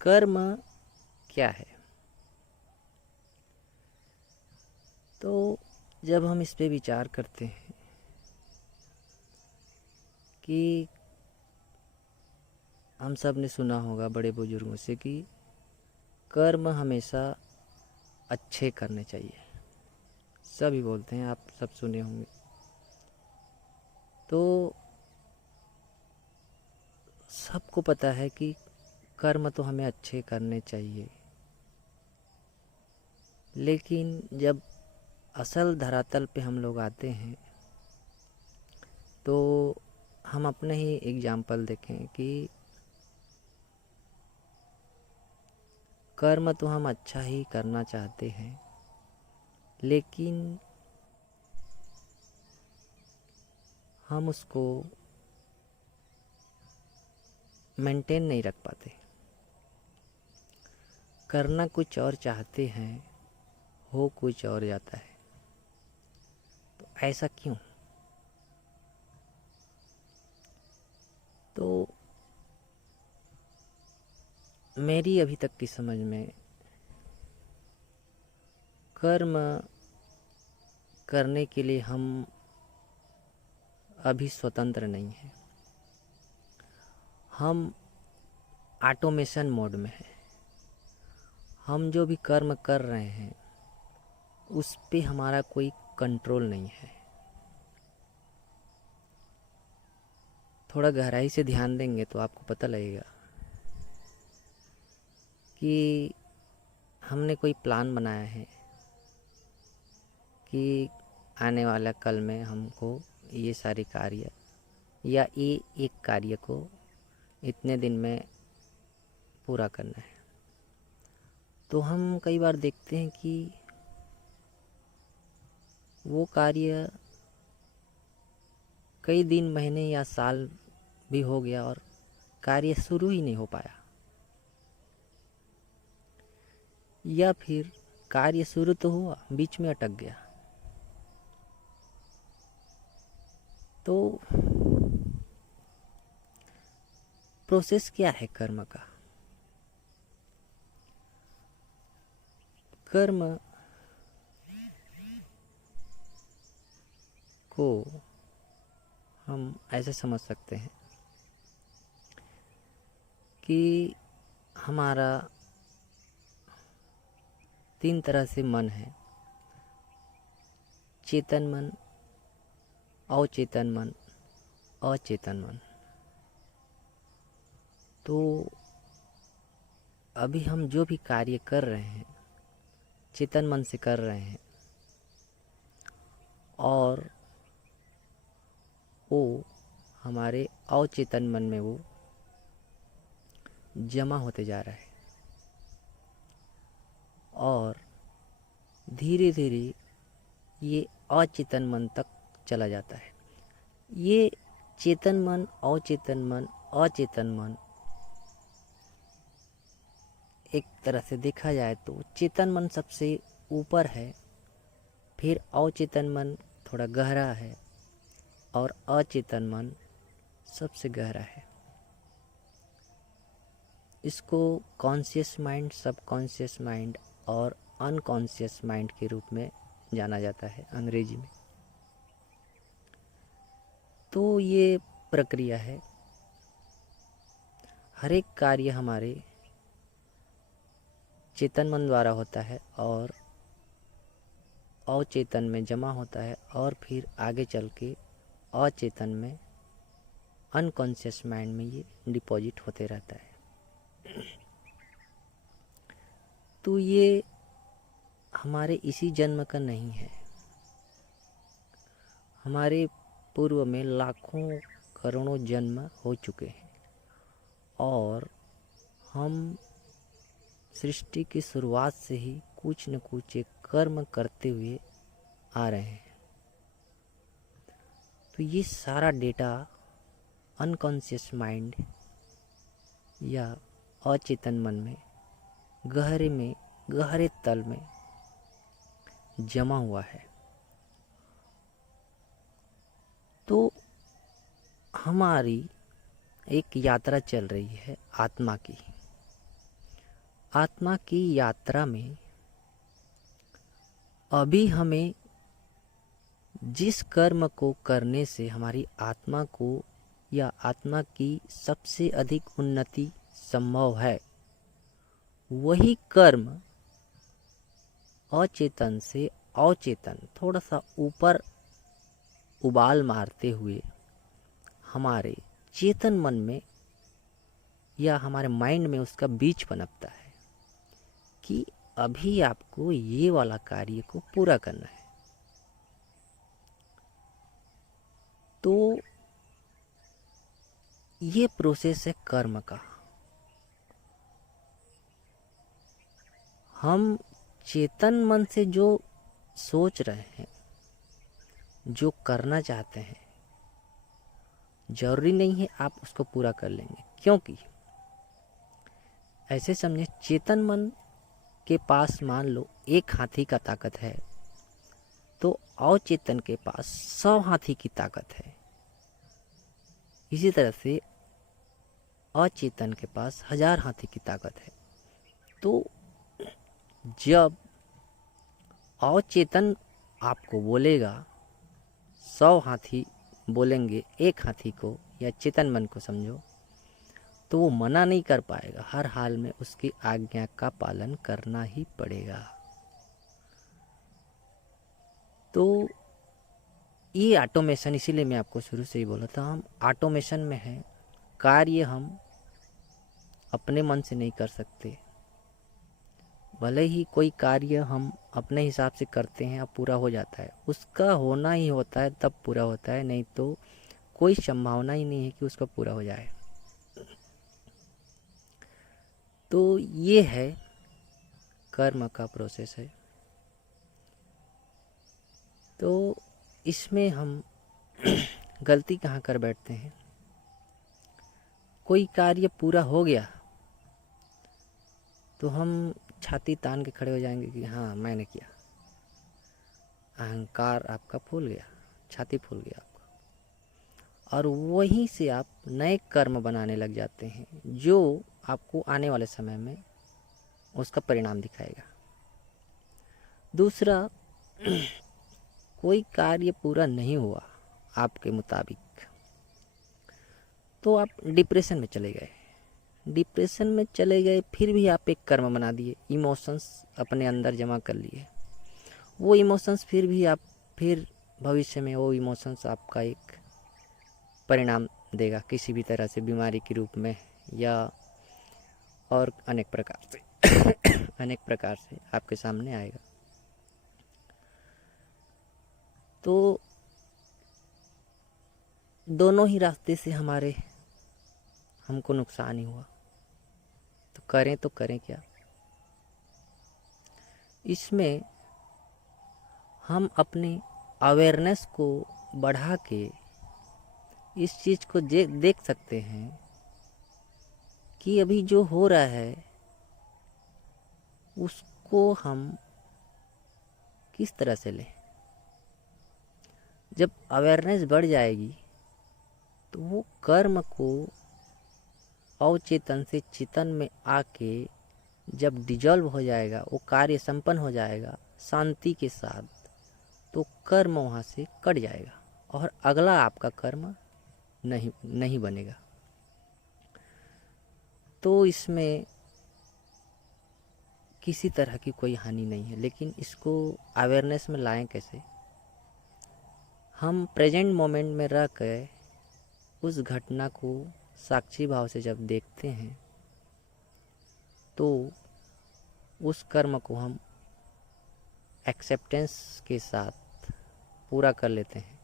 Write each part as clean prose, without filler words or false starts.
कर्म क्या है? तो जब हम इस पे विचार करते हैं कि हम सब ने सुना होगा बड़े बुजुर्गों से कि कर्म हमेशा अच्छे करने चाहिए। सभी बोलते हैं, आप सब सुने होंगे। तो सबको पता है कि कर्म तो हमें अच्छे करने चाहिए, लेकिन जब असल धरातल पे हम लोग आते हैं तो हम अपने ही एग्जाम्पल देखें कि कर्म तो हम अच्छा ही करना चाहते हैं, लेकिन हम उसको मेंटेन नहीं रख पाते। करना कुछ और चाहते हैं, हो कुछ और जाता है। तो ऐसा क्यों? तो मेरी अभी तक की समझ में कर्म करने के लिए हम अभी स्वतंत्र नहीं हैं। हम ऑटोमेशन मोड में हैं। हम जो भी कर्म कर रहे हैं उस पे हमारा कोई कंट्रोल नहीं है। थोड़ा गहराई से ध्यान देंगे तो आपको पता लगेगा कि हमने कोई प्लान बनाया है कि आने वाला कल में हमको ये सारे कार्य या ये एक कार्य को इतने दिन में पूरा करना है। तो हम कई बार देखते हैं कि वो कार्य कई दिन, महीने या साल भी हो गया और कार्य शुरू ही नहीं हो पाया, या फिर कार्य शुरू तो हुआ, बीच में अटक गया। तो प्रोसेस क्या है कर्म का? कर्म को हम ऐसे समझ सकते हैं कि हमारा 3 तरह से मन है: चेतन मन, अवचेतन मन, अचेतन मन। तो अभी हम जो भी कार्य कर रहे हैं चेतन मन से कर रहे हैं, और वो हमारे अवचेतन मन में वो जमा होते जा रहा है, और धीरे धीरे ये अचेतन मन तक चला जाता है। ये चेतन मन, अवचेतन मन, अचेतन मन, एक तरह से देखा जाए तो चेतन मन सबसे ऊपर है, फिर अवचेतन मन थोड़ा गहरा है, और अचेतन मन सबसे गहरा है। इसको कॉन्शियस माइंड, सबकॉन्शियस माइंड और अनकॉन्शियस माइंड के रूप में जाना जाता है अंग्रेजी में। तो ये प्रक्रिया है। हर एक कार्य हमारे चेतन मन द्वारा होता है और अवचेतन में जमा होता है, और फिर आगे चल के अचेतन में, अनकॉन्शियस माइंड में ये डिपॉजिट होते रहता है। तो ये हमारे इसी जन्म का नहीं है। हमारे पूर्व में लाखों करोड़ों जन्म हो चुके हैं, और हम सृष्टि की शुरुआत से ही कुछ न कुछ एक कर्म करते हुए आ रहे हैं। तो ये सारा डेटा अनकॉन्शियस माइंड या अचेतन मन में, गहरे तल में जमा हुआ है। तो हमारी एक यात्रा चल रही है आत्मा की। आत्मा की यात्रा में अभी हमें जिस कर्म को करने से हमारी आत्मा को या आत्मा की सबसे अधिक उन्नति संभव है, वही कर्म अचेतन से अवचेतन थोड़ा सा ऊपर उबाल मारते हुए हमारे चेतन मन में या हमारे माइंड में उसका बीज पनपता है कि अभी आपको ये वाला कार्य को पूरा करना है। तो ये प्रोसेस है कर्म का। हम चेतन मन से जो सोच रहे हैं, जो करना चाहते हैं, जरूरी नहीं है आप उसको पूरा कर लेंगे, क्योंकि ऐसे समझे चेतन मन के पास मान लो 1 हाथी का ताकत है तो अवचेतन के पास 100 हाथी की ताकत है। इसी तरह से अचेतन के पास 1000 हाथी की ताकत है। तो जब अवचेतन आपको बोलेगा 100 हाथी बोलेंगे 1 हाथी को, या चेतन मन को समझो, तो वो मना नहीं कर पाएगा। हर हाल में उसकी आज्ञा का पालन करना ही पड़ेगा। तो ये ऑटोमेशन, इसीलिए मैं आपको शुरू से ही बोला था, हम ऑटोमेशन में हैं। कार्य हम अपने मन से नहीं कर सकते। भले ही कोई कार्य हम अपने हिसाब से करते हैं और पूरा हो जाता है, उसका होना ही होता है तब पूरा होता है, नहीं तो कोई संभावना ही नहीं है कि उसका पूरा हो जाए। तो ये है कर्म का प्रोसेस है। तो इसमें हम गलती कहाँ कर बैठते हैं, कोई कार्य पूरा हो गया तो हम छाती तान के खड़े हो जाएंगे कि हाँ मैंने किया। अहंकार आपका फूल गया, छाती फूल गया आपका, और वहीं से आप नए कर्म बनाने लग जाते हैं जो आपको आने वाले समय में उसका परिणाम दिखाएगा। दूसरा, कोई कार्य पूरा नहीं हुआ आपके मुताबिक तो आप डिप्रेशन में चले गए। डिप्रेशन में चले गए, फिर भी आप एक कर्म बना दिए, इमोशंस अपने अंदर जमा कर लिए। वो इमोशंस फिर भी आप फिर भविष्य में वो इमोशंस आपका एक परिणाम देगा किसी भी तरह से, बीमारी के रूप में या और अनेक प्रकार से अनेक प्रकार से आपके सामने आएगा। तो दोनों ही रास्ते से हमको नुकसान ही हुआ, तो करें क्या। इसमें हम अपने अवेयरनेस को बढ़ा के इस चीज़ को देख सकते हैं कि अभी जो हो रहा है उसको हम किस तरह से लें। जब अवेयरनेस बढ़ जाएगी तो वो कर्म को अवचेतन से चेतन में आके जब डिजॉल्व हो जाएगा, वो कार्य संपन्न हो जाएगा शांति के साथ, तो कर्म वहाँ से कट जाएगा और अगला आपका कर्म नहीं बनेगा। तो इसमें किसी तरह की कोई हानि नहीं है। लेकिन इसको अवेयरनेस में लाएं कैसे? हम प्रेजेंट मोमेंट में रह कर उस घटना को साक्षी भाव से जब देखते हैं तो उस कर्म को हम एक्सेप्टेंस के साथ पूरा कर लेते हैं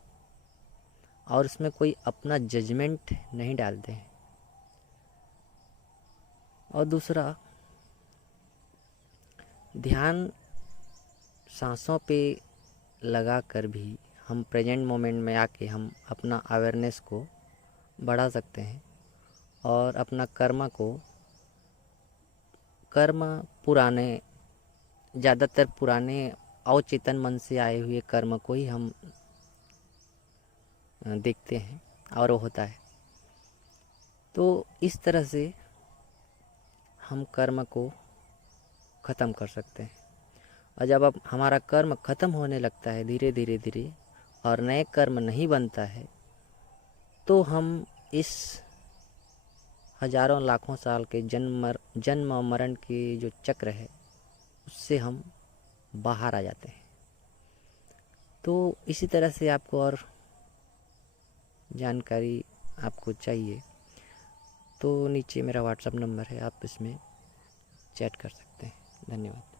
और उसमें कोई अपना जजमेंट नहीं डालते हैं। और दूसरा, ध्यान सांसों पे लगा कर भी हम प्रेजेंट मोमेंट में आके हम अपना अवेयरनेस को बढ़ा सकते हैं और अपना कर्म ज़्यादातर पुराने अवचेतन मन से आए हुए कर्म को ही हम देखते हैं और वो होता है। तो इस तरह से हम कर्म को ख़त्म कर सकते हैं। और जब अब हमारा कर्म ख़त्म होने लगता है धीरे धीरे धीरे और नए कर्म नहीं बनता है, तो हम इस हजारों लाखों साल के जन्म और मरण के जो चक्र है उससे हम बाहर आ जाते हैं। तो इसी तरह से आपको और जानकारी आपको चाहिए तो नीचे मेरा व्हाट्सएप नंबर है, आप इसमें चैट कर सकते हैं। धन्यवाद।